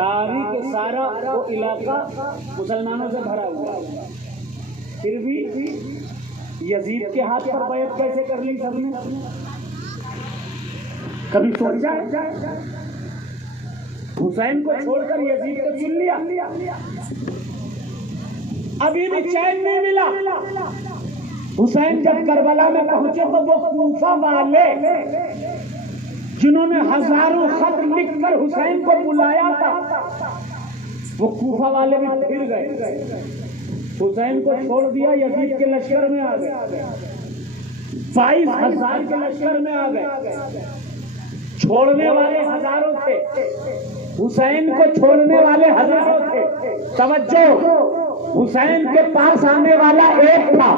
सारी के सारा वो इलाका मुसलमानों से भरा हुआ, फिर भी यजीद के हाथ पर बैत कैसे कर ली सबने? कभी सोचा है? हुसैन को छोड़कर यजीद को चुन लिया, अभी भी चैन नहीं मिला। हुसैन जब करबला में पहुंचे तो वो कूफा वाले जिन्होंने हजारों खत लिखकर हुसैन को बुलाया था, वो कूफा वाले भी फिर गए, हुसैन को छोड़ दिया, यजीद के लश्कर में आ गए, 22,000 के लश्कर में आ गए। छोड़ने वाले हजारों थे, हुसैन को छोड़ने वाले हजारों थे। तवज्जो, हुसैन के पास आने वाला एक था,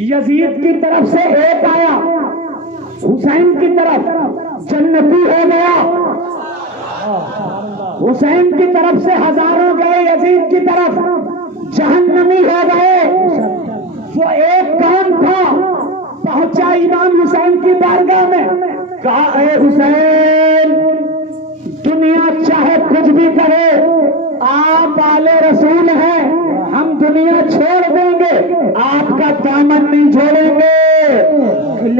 यजीद की तरफ से एक आया, हुसैन की तरफ जन्नती हो गया। हुसैन की तरफ से हजारों गए, यजीद की तरफ जहन्नमी हो गए। वो एक कौन था? पहुंचा इमाम हुसैन की बारगाह में, कहा ए हुसैन, दुनिया चाहे कुछ भी करे, आप आले रसूल हैं, हम दुनिया छोड़ देंगे, आपका दामन नहीं छोड़ेंगे।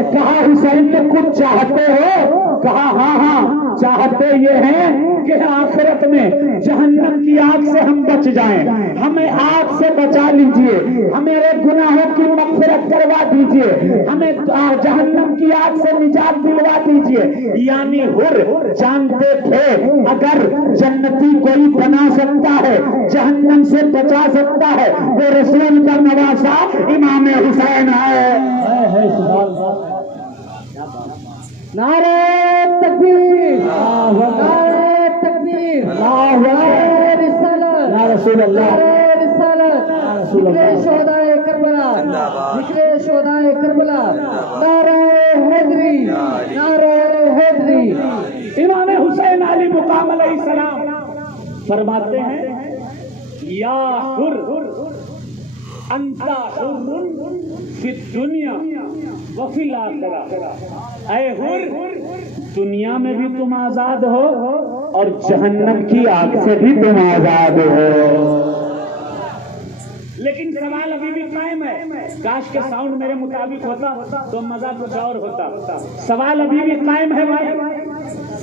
कहा हुसैन तो कुछ चाहते हो? कहा हाँ हाँ, चाहते ये हैं कि आखिरत में जहन्नम की आग से हम बच जाएं, हमें आग से बचा लीजिए, हमारे गुनाहों की मग़फ़िरत करवा दीजिए, हमें जहन्नम की आग से निजात दिलवा दीजिए। यानी हुर जानते थे अगर जन्नती कोई बना सकता है, जहन्नम से बचा सकता है, वो रसूल का नवासा इमाम हुसैन है। नारे तकबीर, नारे तकबीर, नारे रिसालत, या रसूल अल्लाह, नारे रिसालत, जिक्रे शोहदाए करबला, जिक्रे शोहदाए करबला, नारे हैदरी, नारे हैदरी। इमाम हुसैन अली मुकाम अलैहिस्सलाम फरमाते हैं, या हुर अंता हुर्रुन फिद दुनिया व फिल आखिरह। ऐ हुर, दुनिया में भी तुम आजाद हो और जहन्नम की आग से भी तुम आजाद हो। लेकिन सवाल अभी भी कायम है। काश के साउंड मेरे मुताबिक होता तो मजा कुछ और होता। सवाल अभी भी कायम है भाई।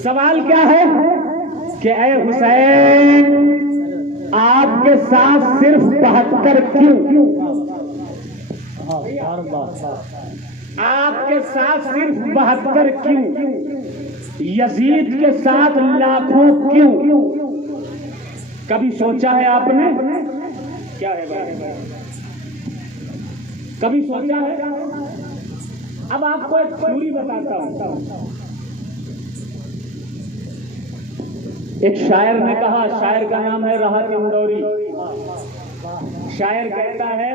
सवाल क्या है कि ऐ हुसैन, आपके साथ सिर्फ 72 क्यों? आपके साथ सिर्फ 72 क्यों? यजीद के साथ लाखों क्यों? कभी सोचा है आपने? क्या है भाई, कभी सोचा है? अब आपको एक थ्योरी बताता हूं। एक शायर ने कहा, शायर का नाम है राहत इंदौरी। शायर कहता है,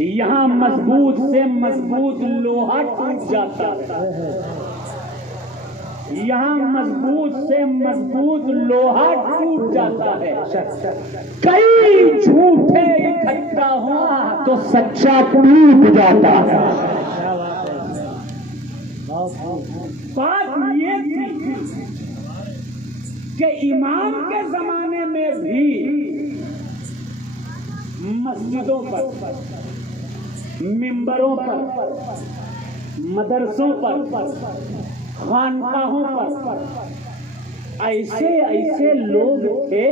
यहां मजबूत से मजबूत लोहा टूट जाता है, यहां मजबूत से मजबूत लोहा टूट जाता है। कई झूठे इकट्ठा हो तो सच्चा टूट जाता है। बात ये थी कि इमाम के जमाने में भी मस्जिदों पर, मिंबरों पर, मदरसों पर, खानकाहों पर ऐसे ऐसे लोग थे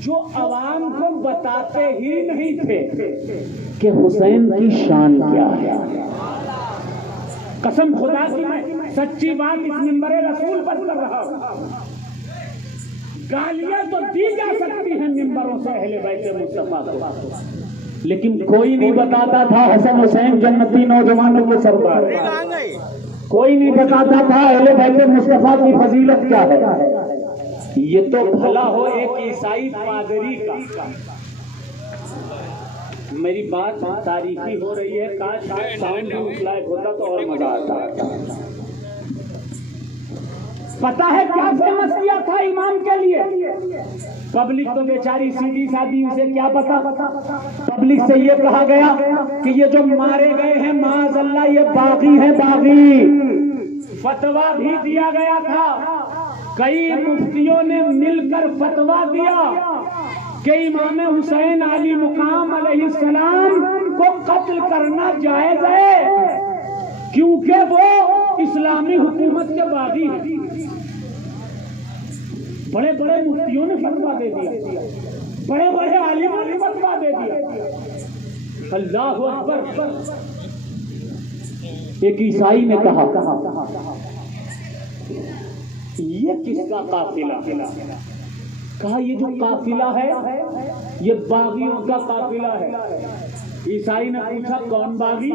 जो अवाम को बताते ही नहीं थे कि हुसैन की शान क्या है। कसम खुदा की मैं सच्ची बात इस मिंबर रसूल पर कर रहा हूं। गालियां तो दी जा सकती हैं मिंबरों से अहले बैत मुस्तफा को, लेकिन कोई नहीं बताता था हसन हुसैन जन्नती नौजवानों के सरदार, कोई नहीं बताता था अहले बैत मुस्तफा की फजीलत क्या है। ये तो भला हो एक ईसाई पादरी का। मेरी बात तारीफी हो रही है, काश साउंड लाइक होता तो और मजा आता। पता है क्या फेमस किया था इमाम के लिए? पब्लिक तो बेचारी सीधी सादी, उसे क्या पता। पब्लिक से ये कहा गया कि ये जो मारे गए हैं माज़अल्लाह ये बागी है, बागी। फतवा भी दिया गया था कई मुफ्तियों ने मिलकर फतवा दिया कि इमाम हुसैन अली मुकाम अलैहिस्सलाम को कत्ल करना जायज है, क्योंकि वो इस्लामी हुकूमत के बागी हैं। बड़े बड़े मुफ्तियों ने फतवा दे दिया, बड़े बड़े आलिमों ने फतवा दे दिया। अल्लाहु अकबर। एक ईसाई ने कहा ये किसका काफिला? कहा ये जो काफिला है ये बागियों का काफिला है। ईसाई ने पूछा कौन बागी?